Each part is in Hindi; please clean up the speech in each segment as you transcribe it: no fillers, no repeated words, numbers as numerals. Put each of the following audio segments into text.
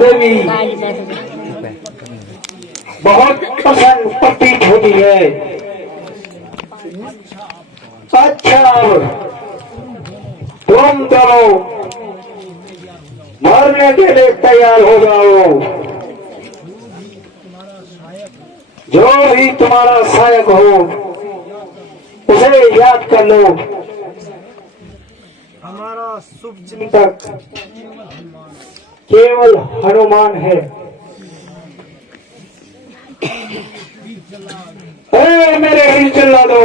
देवी बहुत प्रसन्न प्रतीत होती है। अच्छा, तुम दोनों मरने के लिए तैयार हो जाओ। जो भी तुम्हारा सहायक हो उसे याद कर लो। हमारा शुभ चिंतक केवल हनुमान है। मेरे हिल चला दो।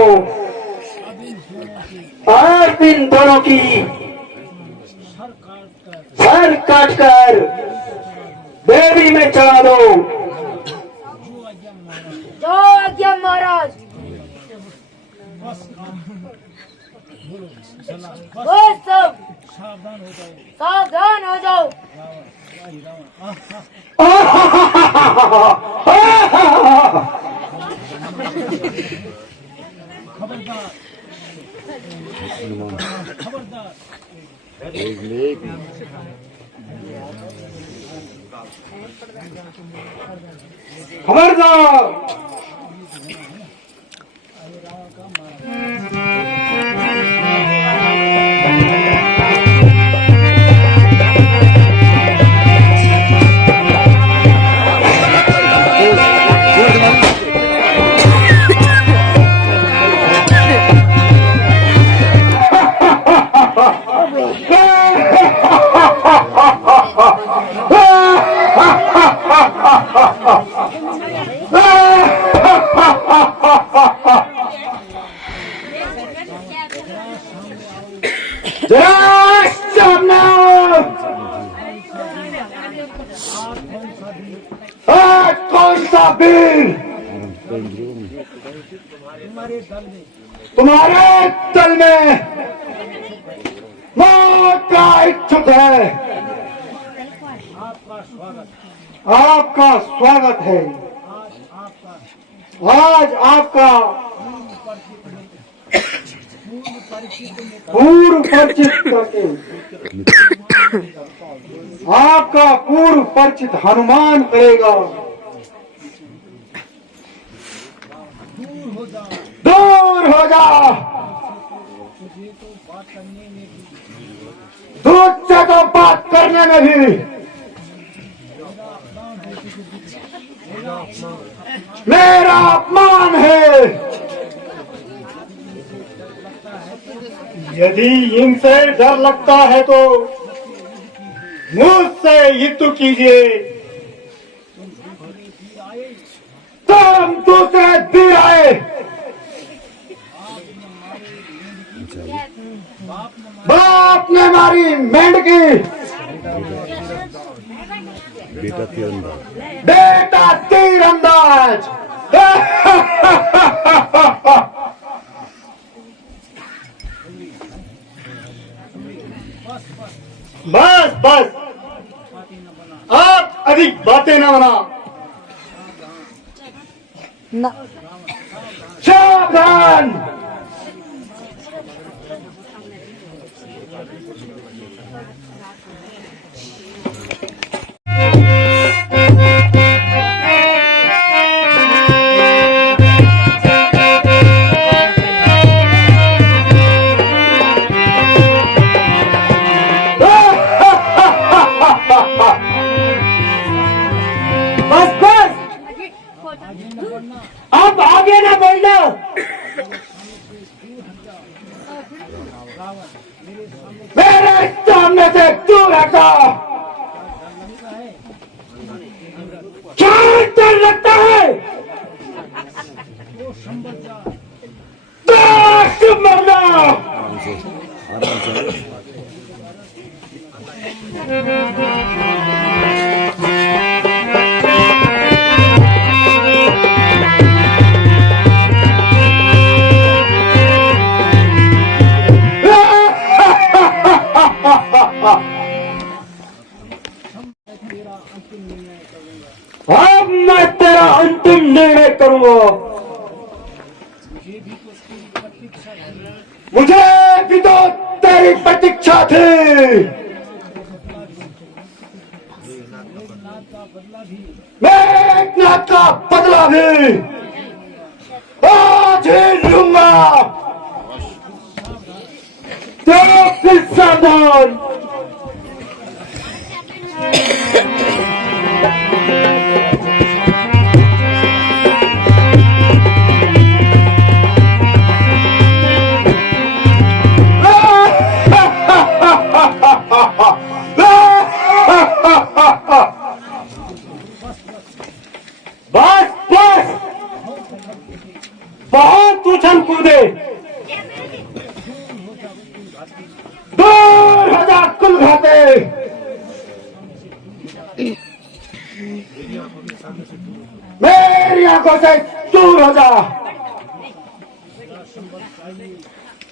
आज इन दोनों की सर काट कर देवी में चढ़ा दो। जो आज्ञा महाराज। बस सब सावधान हो जाओ। खबरदार। कौन सा वीर तुम्हारे दल में मौत का इच्छुक है? आपका स्वागत है। आज आपका पूर्व परिचित करके आपका पूर्व परिचित हनुमान करेगा। दूर हो जा। दूध से तो बात करने में भी मेरा अपमान है। यदि इनसे डर लगता है तो मुझसे युद्ध कीजिए। तुम दूसरे वीर आए। बाप ने मारी मेंढकी, बेटा तीरंदाज। बेटा तीरंदाज। बस बस, आप अधिक बातें न बना। सावधान। अब आगे ना बढ़ना। मेरे सामने से दूर हटा। क्या डर लगता है? तो मरना। अब मैं तेरा अंतिम निर्णय करूंगा। मुझे भी तो तेरी प्रतीक्षा थी। मेघनाथ का बदला भी आज ही लूंगा। तो फिर सावधान। बस बस, बहुत उछल कूदे, दूर हो जा कुल घाते। मेरी आंखों से दूर हो जा।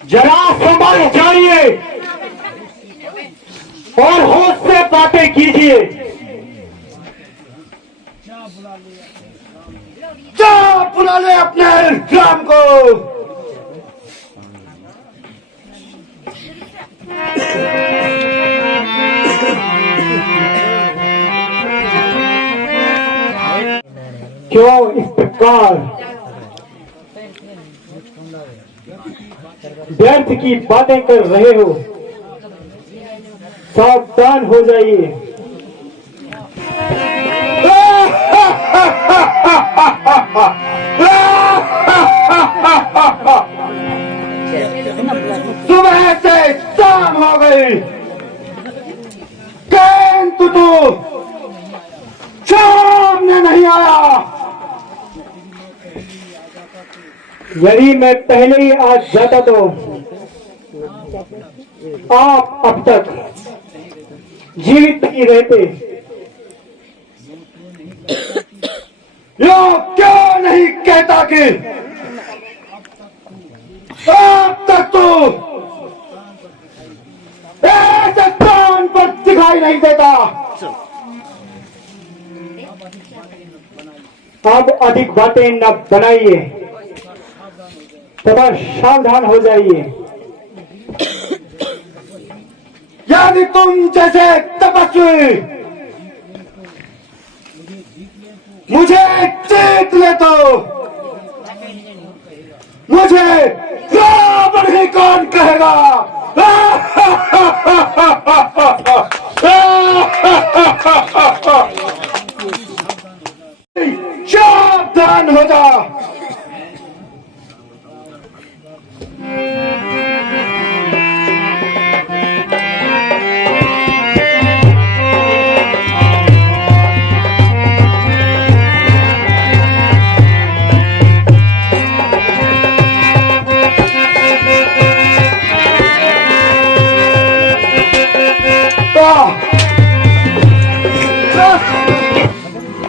जरा संभल जाइए और होश से बातें कीजिए। जा बुला ले अपने राम को। क्यों इस प्रकार व्यर्थ की बातें कर रहे हो? सावधान हो जाइए। सुबह से शाम हो गई, किंतु तू सामने नहीं आया। यदि मैं पहले ही आ जाता तो आप अब तक जीवित ही रहते। यो क्यों नहीं कहता कि अब तक तो ऐसे कान पर दिखाई नहीं देता। अब अधिक बातें न बनाइए तथा सावधान हो जाइए। यदि तुम जैसे तपस्वी मुझे जीत ले तो मुझे रावण ही कौन कहेगा? सावधान हो जा।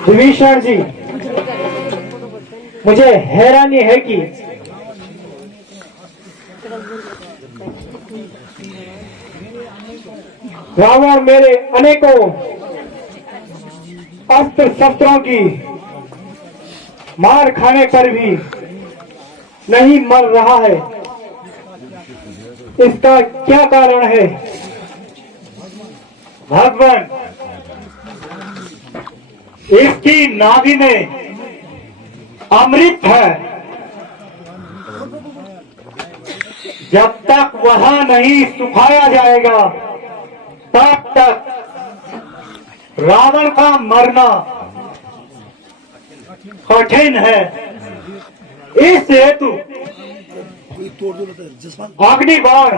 विभीषण जी, मुझे हैरानी है कि रावण मेरे अनेकों अस्त्र शस्त्रों की मार खाने पर भी नहीं मर रहा है। इसका क्या कारण है? भगवान, इसकी नाभि में अमृत है। जब तक वह नहीं सुखाया जाएगा तब तक रावण का मरना कठिन है। इस हेतु अग्निबाण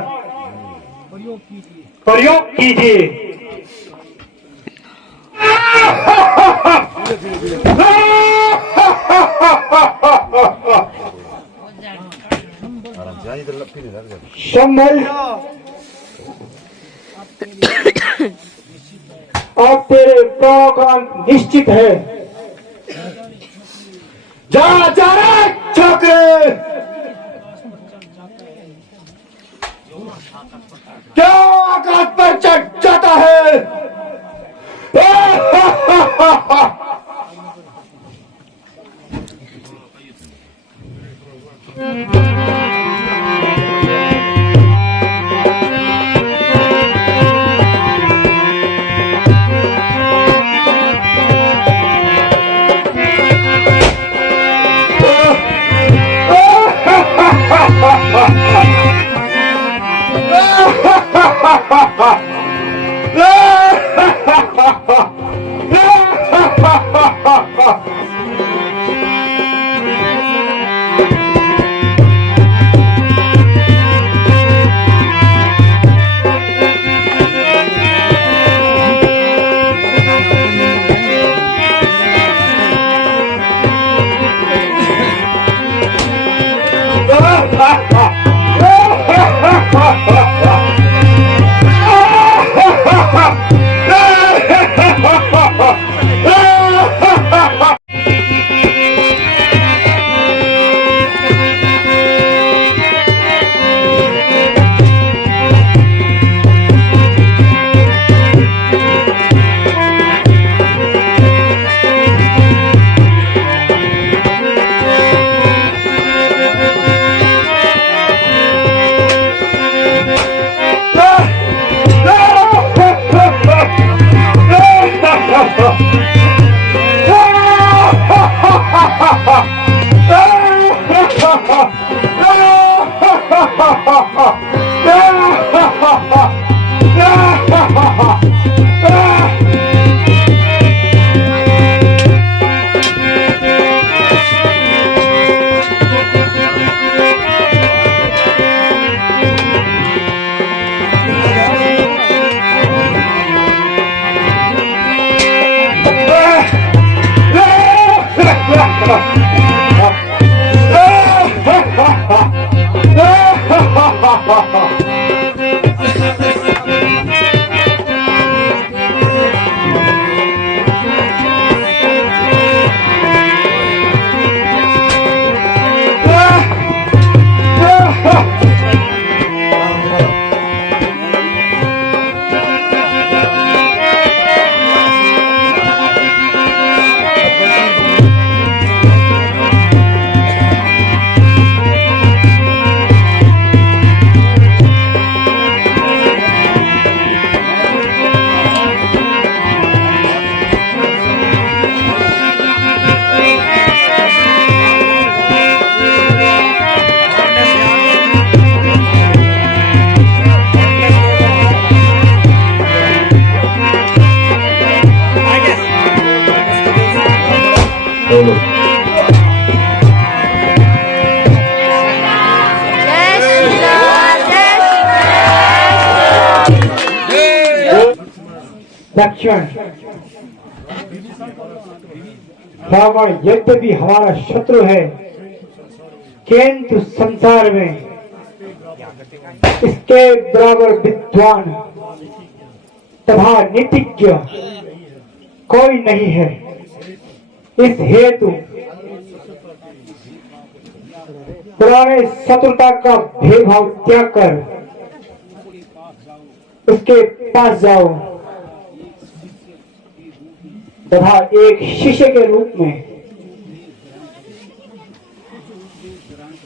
प्रयोग कीजिए। संभल, अब तेरे प्राणों का निश्चित है। जा जा रे छोकरे, क्यों आकाश पर चढ़ जाता है? दक्षिण रावण यद्यपि हमारा शत्रु है, किंतु संसार में इसके बराबर विद्वान तथा नीतिज्ञ कोई नहीं है। इस हेतु पुराने शत्रुता का भेदभाव त्याग कर उसके पास जाओ तथा एक शिष्य के रूप में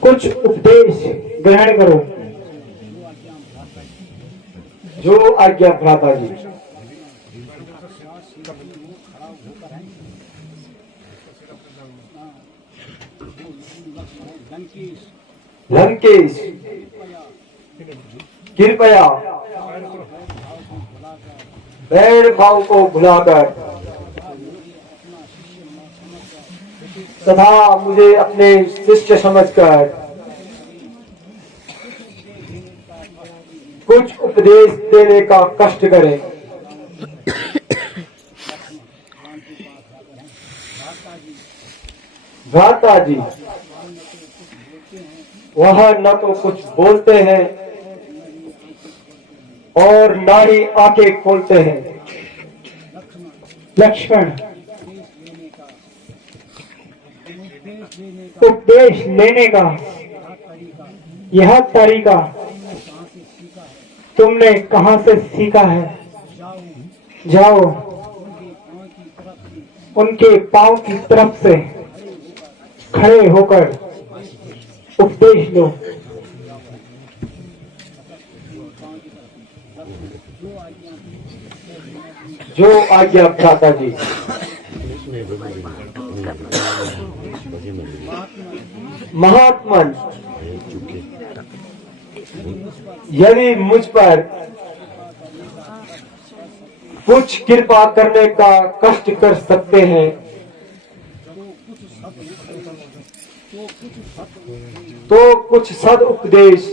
कुछ उपदेश ग्रहण करो। जो आज्ञा भ्राता जी। लंकेश कृपया बैर भाव को भुलाकर तथा मुझे अपने शिष्य समझकर कुछ उपदेश देने का कष्ट करें। भ्राता जी, वह न तो कुछ बोलते हैं और न ही आंखें खोलते हैं। लक्ष्मण, उपदेश लेने का यह तरीका तुमने कहां से सीखा है? जाओ उनके पांव की तरफ से खड़े होकर उपदेश लो। जो आज्ञा भ्राता जी। महात्मन, यदि मुझ पर कुछ कृपा करने का कष्ट कर सकते हैं, तो कुछ सद उपदेश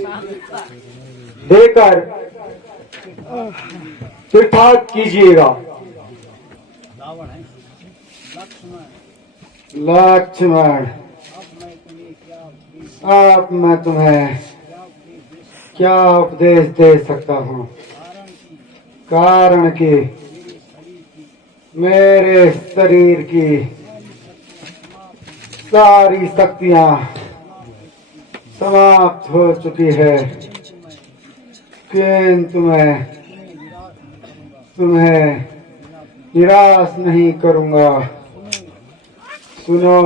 देकर तीर्थाट कीजिएगा। लक्ष्मण, अब मैं तुम्हें क्या उपदेश दे सकता हूँ? कारण कि मेरे शरीर की सारी शक्तियां समाप्त हो चुकी है, किंतु मैं तुम्हें निराश नहीं करूंगा। सुनो,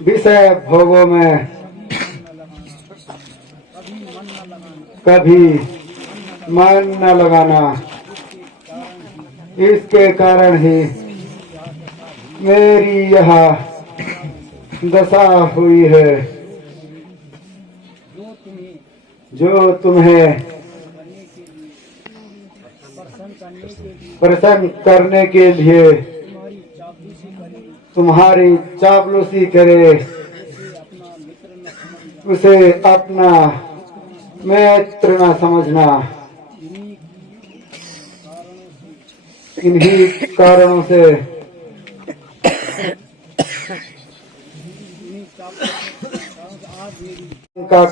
विषय भोगों में कभी मन न लगाना, इसके कारण ही मेरी यह दशा हुई है। जो तुम्हें प्रसन्न करने के लिए तुम्हारी चापलूसी करे, उसे अपना मित्र न समझना। इन्हीं कारणों से का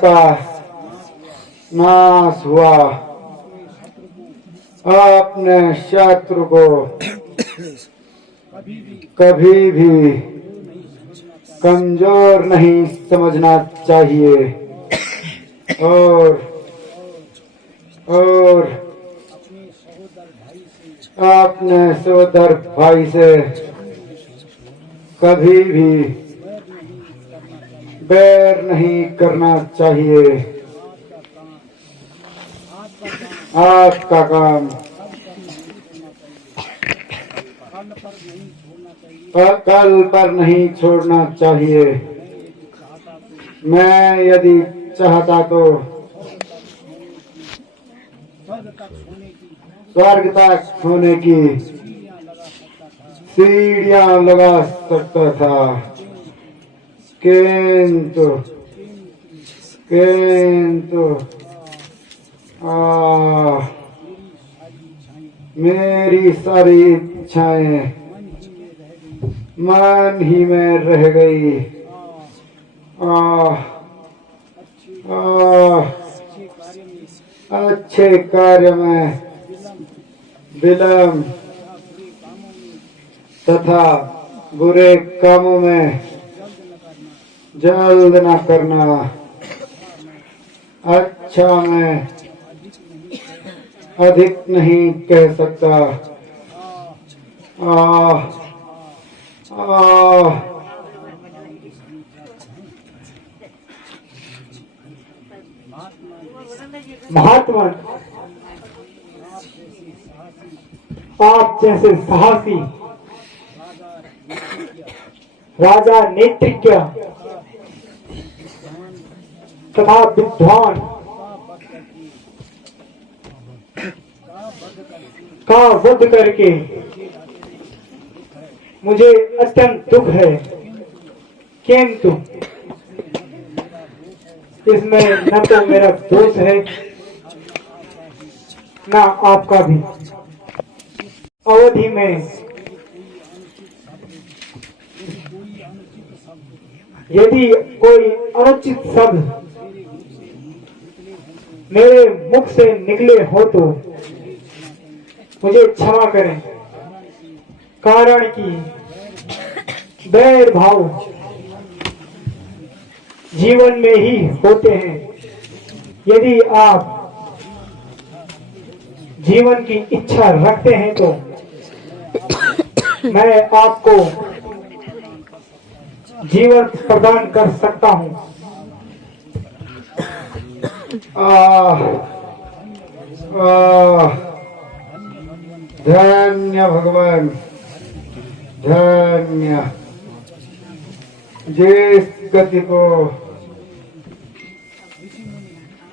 नाश हुआ। अपने शत्रु को कभी भी कमजोर नहीं समझना चाहिए, और अपने सहोदर भाई से कभी भी बैर नहीं करना चाहिए। आज का काम कल पर नहीं छोड़ना चाहिए। मैं यदि चाहता तो स्वर्ग तक होने की सीढ़ियां लगा सकता था, किंतु मेरी सारी इच्छाएं मन ही में रह गई। अच्छे कार्य में विलंब तथा बुरे कामों में जल्द न करना। अच्छा मैं अधिक नहीं कह सकता। महात्मा, आप जैसे साहसी राजा, नेतृज्ञ तथा विद्वान का वध करके मुझे अत्यंत दुख है, किंतु इसमें न तो मेरा दोष है न आपका भी। अवधि में यदि कोई अनुचित शब्द मेरे मुख से निकले हो तो मुझे क्षमा करें, कारण कि बैर भाव जीवन में ही होते हैं। यदि आप जीवन की इच्छा रखते हैं तो मैं आपको जीवन प्रदान कर सकता हूं। धन्य भगवान, धन्य। जिस गति को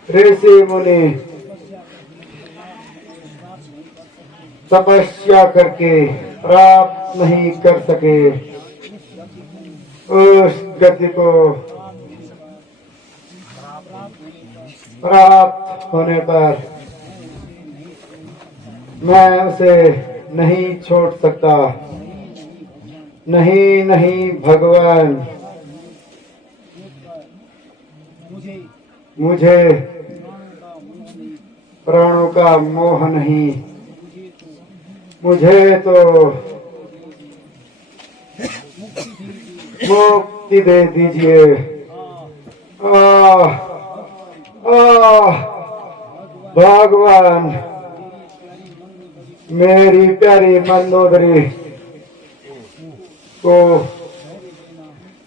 ऋषि मुनि तपस्या करके प्राप्त नहीं कर सके, उस गति को प्राप्त होने पर मैं उसे नहीं छोड़ सकता। नहीं नहीं भगवान, मुझे प्राणों का मोह नहीं, मुझे तो मुक्ति दे दीजिए। भगवान, मेरी प्यारी मंदोदरी को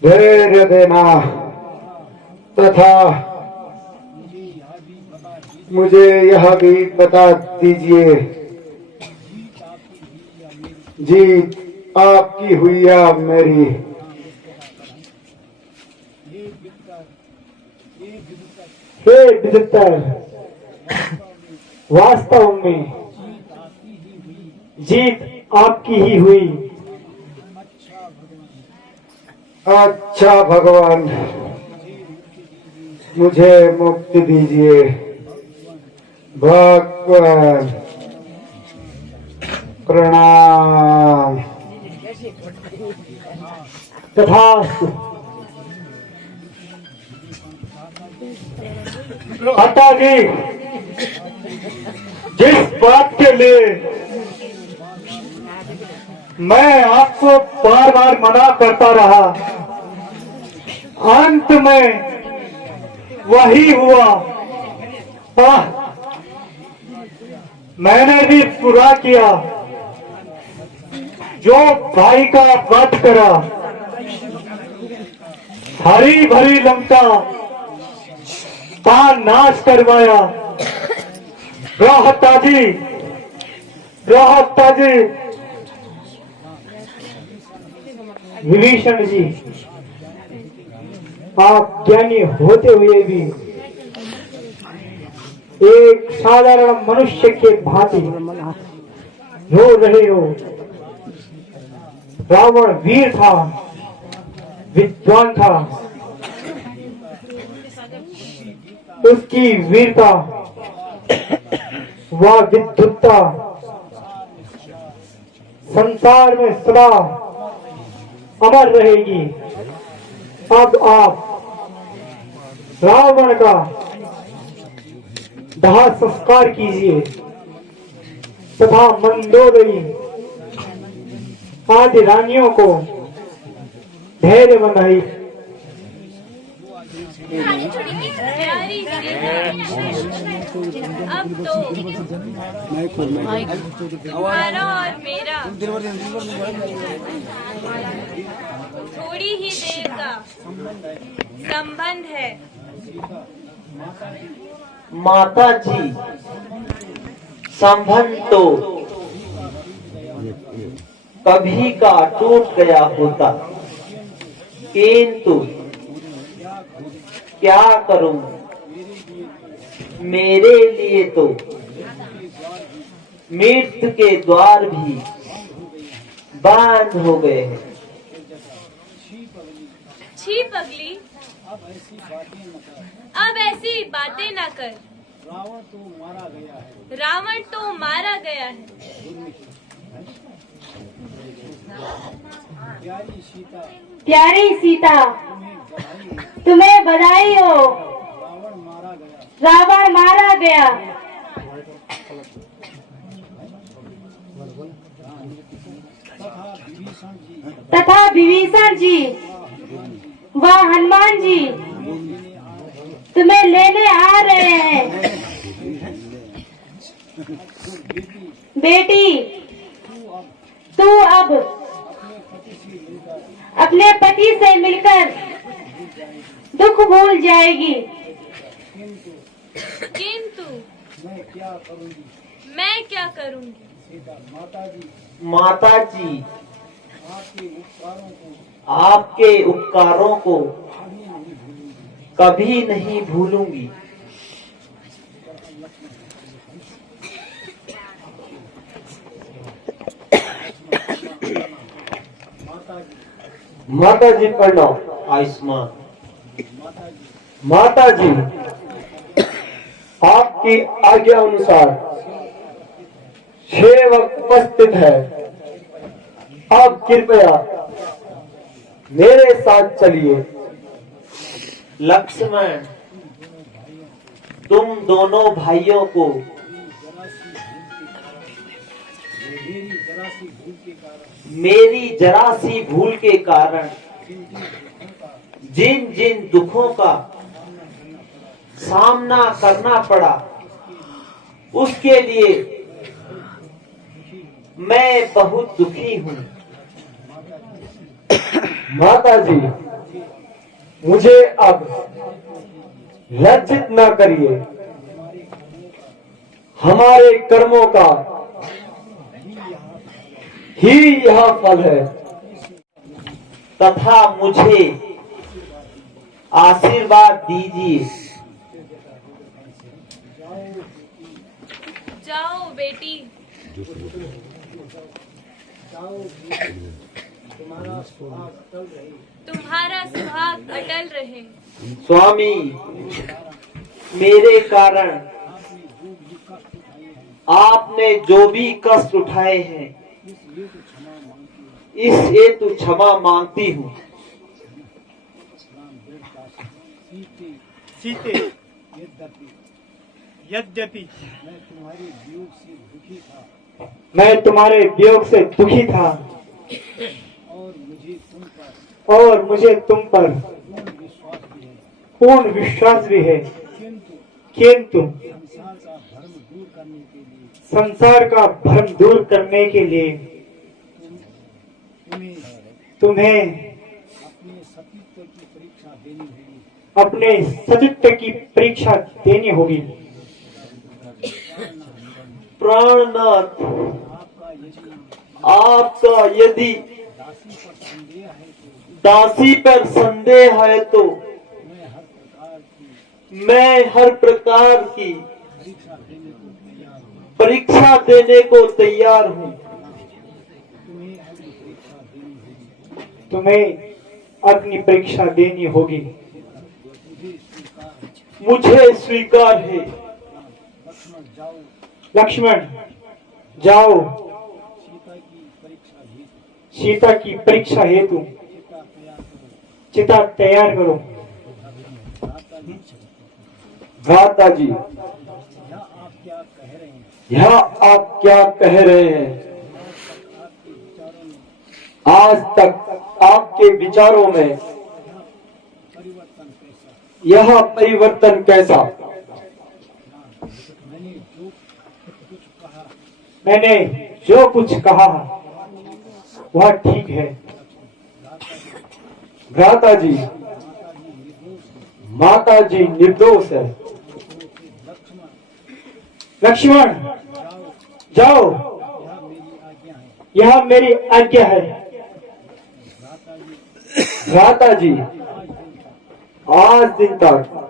धैर्य देना तथा मुझे यह भी बता दीजिए, जीत आपकी हुई या मेरी? हे विजितर, वास्तव में जीत आपकी ही हुई। अच्छा भगवान, मुझे मुक्ति दीजिए। भगवान प्रणाम। तथास्तु। माता जी, जिस बात के लिए मैं आपको बार बार मना करता रहा, अंत में वही हुआ। मैंने भी पूरा किया, जो भाई का वध करा, हरी भरी लंका का नाश करवाया। रोहताजी, विभीषण जी, आप ज्ञानी होते हुए भी एक साधारण मनुष्य के भांति रो रहे हो। रावण वीर था, विद्वान था, उसकी वीरता व विद्वत्ता संसार में सदा अमर रहेगी। अब आप रावण का दाह संस्कार कीजिए तथा मंदोदरी आदि रानियों को धैर्य बंधाई। अब तो तुम्हारा और मेरा थोड़ी ही देर का संबंध है। माता जी, संबंध तो कभी का टूट गया होता, किंतु क्या करूं, मेरे लिए तो मृत्यु के द्वार भी बंद हो गए हैं। छी पगली, अब ऐसी बातें न कर। रावण तो मारा गया है। प्यारी सीता, तुम्हें बधाई हो, रावण मारा गया। तथा विभीषण जी व हनुमान जी तुम्हें लेने आ रहे हैं। बेटी, तू अब अपने पति से मिलकर दुख भूल जाएगी। किंतु मैं क्या करूंगी? माता जी, आपके उपकारों को कभी नहीं भूलूंगी। माता जी प्रणाम। आयुष्मान। माता जी, आपकी आज्ञा अनुसार सेवक उपस्थित है। आप कृपया मेरे साथ चलिए। लक्ष्मण, तुम दोनों भाइयों को मेरी जरा सी भूल के कारण जिन जिन दुखों का सामना करना पड़ा, उसके लिए मैं बहुत दुखी हूँ। माता जी, मुझे अब लज्जित ना करिए। हमारे कर्मों का ही यह फल है। तथा मुझे आशीर्वाद दीजिए। जाओ बेटी। तुम्हारा सुहाग अटल रहे। स्वामी, मेरे कारण आपने जो भी कष्ट उठाए हैं, इस हेतु क्षमा मांगती हूँ। सीते, यद्यपि मैं तुम्हारे वियोग से दुखी था और मुझे तुम पर पूर्ण विश्वास भी है, किंतु संसार का भ्रम दूर करने के लिए तुम्हें अपने सतीत्व की परीक्षा देनी होगी। प्राणनाथ, आपका यदि दासी पर संदेह है तो मैं हर प्रकार की परीक्षा देने को तैयार हूँ। तुम्हें अपनी परीक्षा देनी होगी। मुझे स्वीकार है। लक्ष्मण, जाओ सीता की परीक्षा हेतु चिता तैयार करो। भ्राता जी, यह आप क्या कह रहे हैं? आज तक आपके विचारों में यह परिवर्तन कैसा? मैंने जो कुछ कहा वह ठीक है। भ्राता जी, माता जी निर्दोष है। लक्ष्मण, जाओ, यह मेरी आज्ञा है। भ्राता जी, आज दिन तक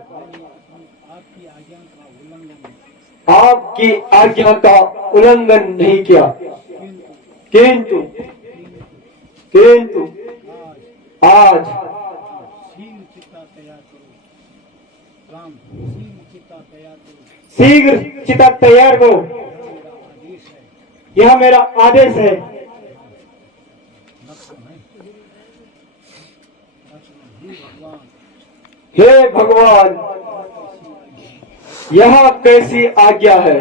आपकी आज्ञा का उल्लंघन नहीं किया, किंतु आज शीघ्र चिता तैयार करो, यह मेरा आदेश है। हे भगवान, यह कैसी आज्ञा है?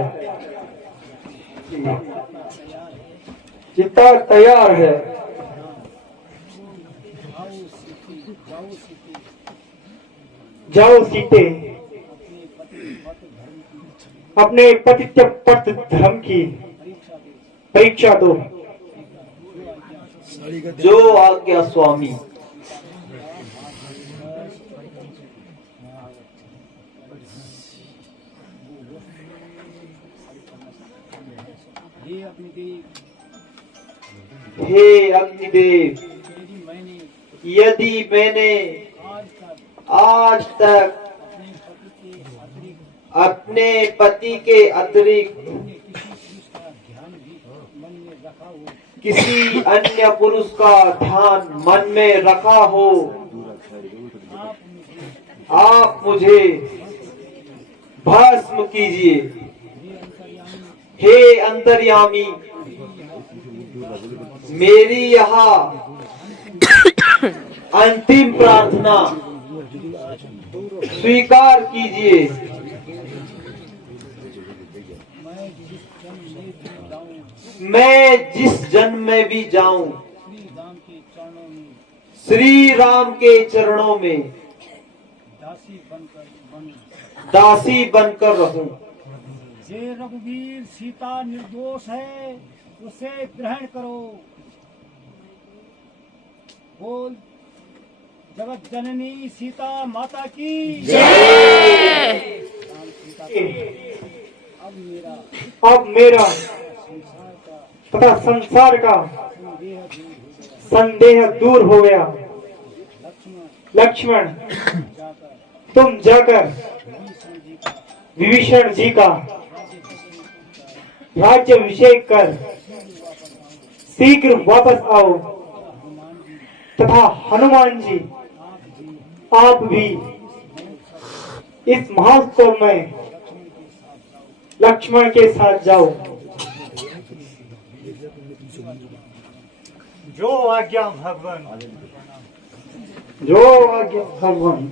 चिता तैयार है। जाओ सीते, अपने पतित्व पथ धर्म की परीक्षा दो। जो आज्ञा स्वामी। हे अग्निदेव, यदि मैंने आज तक अपने पति के अतिरिक्त किसी अन्य पुरुष का ध्यान मन में रखा हो, आप मुझे भस्म कीजिए। हे अंतर्यामी, मेरी यह अंतिम प्रार्थना स्वीकार कीजिए। मैं जिस जन्म में भी जाऊं, श्री राम के चरणों में दासी बनकर रहूं। जे रघुवीर सीता निर्दोष है उसे ग्रहण करो। बोल जगत जननी सीता माता की अब मेरा तथा संसार का संदेह दूर हो गया। लक्ष्मण, तुम जाकर विभीषण जी का राज्याभिषेक कर शीघ्र वापस आओ तथा हनुमान जी आप भी इस महोत्सव में लक्ष्मण के साथ जाओ। जो आज्ञा भगवान, जो आज्ञा भगवान।